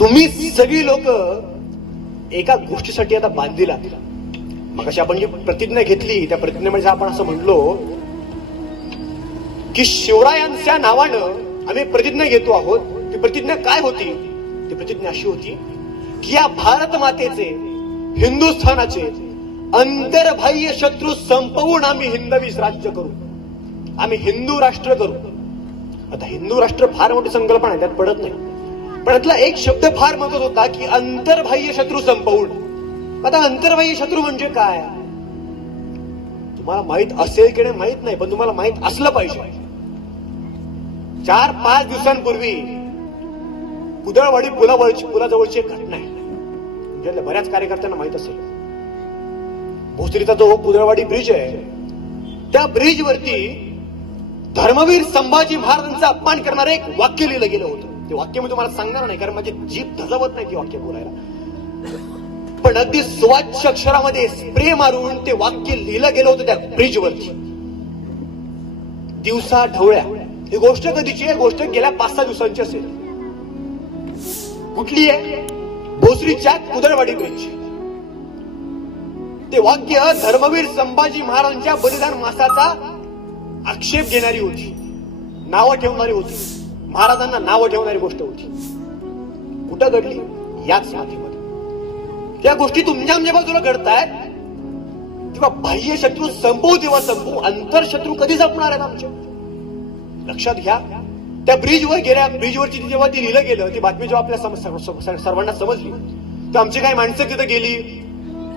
तुम्ही सगळी लोक एका गोष्टीसाठी आता बांधीला मग अशी आपण जी प्रतिज्ञा घेतली त्या प्रतिज्ञेमध्ये म्हणजे आपण असं म्हणलो की शिवरायांच्या नावानं आम्ही प्रतिज्ञा घेतो आहोत. ती प्रतिज्ञा काय होती? ती प्रतिज्ञा अशी होती की या भारत मातेचे हिंदुस्थानाचे अंतर्बाह्य शत्रू संपवून आम्ही हिंदवीस राज्य करू. आम्ही हिंदू राष्ट्र करू. आता हिंदू राष्ट्र फार मोठी संकल्पना आहे त्यात पडत नाही. पण यातला एक शब्द फार महत्त्वाचा होता की अंतर्बाह्य शत्रू संपवून. आता अंतर्बाह्य शत्रू म्हणजे काय? तुम्हाला माहीत असेल की नाही माहीत नाही पण तुम्हाला माहीत असलं पाहिजे. चार पाच दिवसांपूर्वी कुदळवाडी पुलावरची पुलाजवळची एक घटना आहे. म्हणजे बऱ्याच कार्यकर्त्यांना माहीत असेल. भोसरीचा जो कुदळवाडी ब्रिज आहे त्या ब्रिज वरती धर्मवीर संभाजी महाराजांचा अपमान करणारं एक वाक्य लिहिलं गेलं होतं. ते वाक्य मी तुम्हाला सांगणार नाही कारण माझी जीभ धजवत नाही ती वाक्य बोलायला. पण अगदी स्वच्छ अक्षरामध्ये स्प्रे मारून ते वाक्य लिहिलं गेलं होतं त्या ब्रिजवरती. दिवसा ढवळ्या. ही गोष्ट कधीची आहे? गोष्ट गेल्या पाच सहा दिवसांची असेल. कुठली आहे? भोसरीच्या कुदळवाडी ब्रिजची ते वाक्य धर्मवीर संभाजी महाराजांच्या बलिदान मासाचा आक्षेप घेणारी होती. नावं ठेवणारी होती. महाराजांना नावं ठेवणारी गोष्ट होती. कुठं घडली? याच मातीमध्ये त्या गोष्टी तुमच्या आमच्या बाजूला घडतायत तेव्हा बाह्य शत्रू संपवू तेव्हा संपवू अंतर शत्रू कधी संपणार आहेत आमचे? लक्षात घ्या. त्या ब्रिजवर गेल्या ब्रिजवरची जेव्हा ती लिहिलं गेलं ती बातमी जेव्हा आपल्या सम- सर्वांना समजली तर आमची काही माणसं तिथं गेली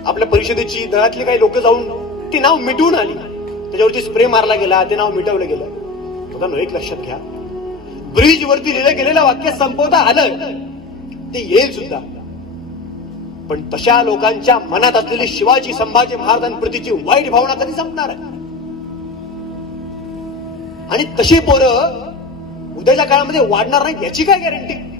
आपल्या परिषदेची दळातली काही लोक जाऊन ती नाव मिटवून आली. त्याच्यावरती स्प्रे मारला गेला ते नाव मिटवलं गेलं. बघा एक लक्षात घ्या. ब्रिज वरती लिहिलं गेलेलं वाक्य संपवता आलं ते येईल सुद्धा. पण तशा लोकांच्या मनात असलेली शिवाजी संभाजी महाराजांप्रतीची वाईट भावना कधी संपणार आहे? आणि तशी पोरं उद्याच्या काळामध्ये वाढणार नाहीत याची काय गॅरंटी